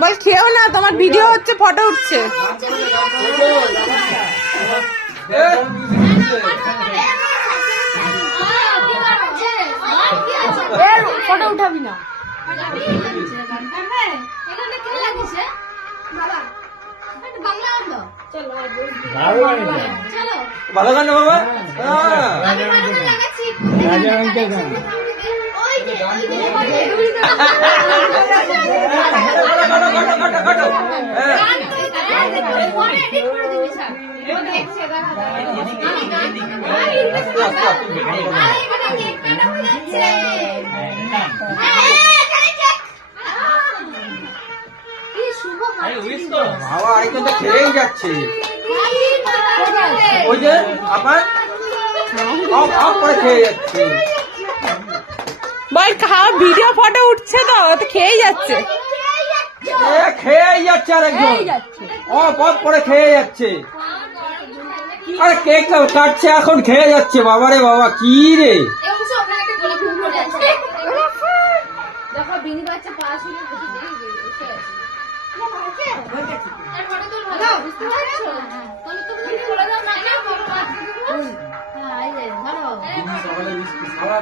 বল খেও না, তোমার ভিডিও হচ্ছে, ফটো উঠছে। ফটো উঠাবি না। ভালো গান বাবা। বাবা একদম তো খেয়েই যাচ্ছে। ওই যে আবার করে খেয়ে যাচ্ছে। বল খাওয়া ভিডিও ফটো উঠছে তো, তো খেয়েই যাচ্ছে। খেয়েই যাচ্ছে আরেকজন, পপ করে খেয়ে যাচ্ছে। আরে কেক কাটছে এখন খেয়ে যাচ্ছে। বাবারে বাবা, কি রে! সারা